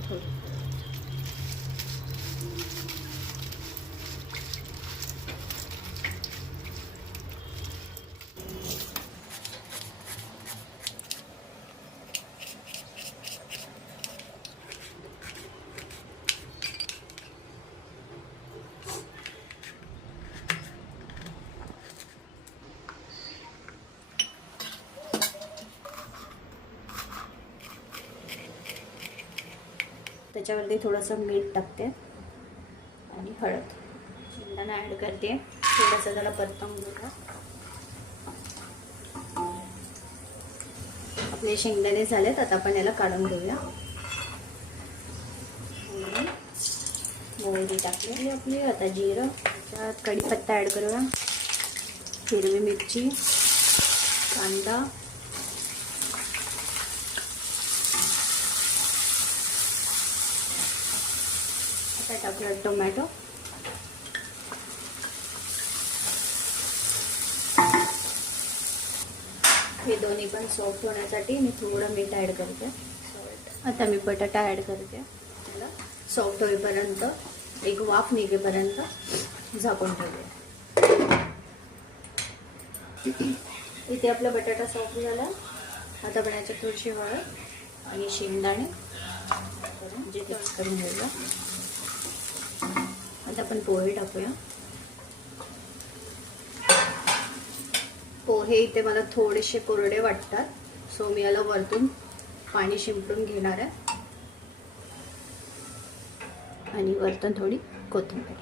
थोडी. त्याच्यावरती थोडंसं मीठ टाकते आणि हळद, शेंगदाणा ॲड करते. थोडंसं त्याला परतवून घेऊया. आपले शेंगदाणे झालेत, आता आपण याला काढून घेऊया. मोहरी टाकली आपली. आता जिरं, त्याच्यात कढीपत्ता ॲड करूया, हिरवी मिरची, कांदा, टाकलं टोमॅटो, हे दोन्ही पण सॉफ्ट होण्यासाठी मी थोडं मीठ ॲड करते. आता मी बटाटा ॲड करते. त्याला सॉफ्ट होईपर्यंत, एक वाफ निघेपर्यंत झाकून ठेवते. इथे आपला बटाटा सॉफ्ट झाला. आता आपण याच्यात थोडीशी हळद आणि शेंगदाणे जे मिक्स करून घेऊया. आता आपण पोहे टाकूया. पोहे इथे मला थोडेसे कोरडे वाटतात, सो मी याला वरतून पाणी शिंपडून घेणार आहे आणि वरतून थोडी कोथिंबीर.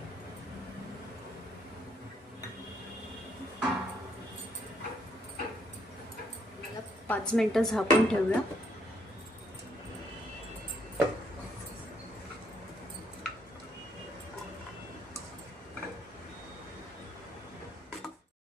5 मिनिटं झाकून ठेवूया.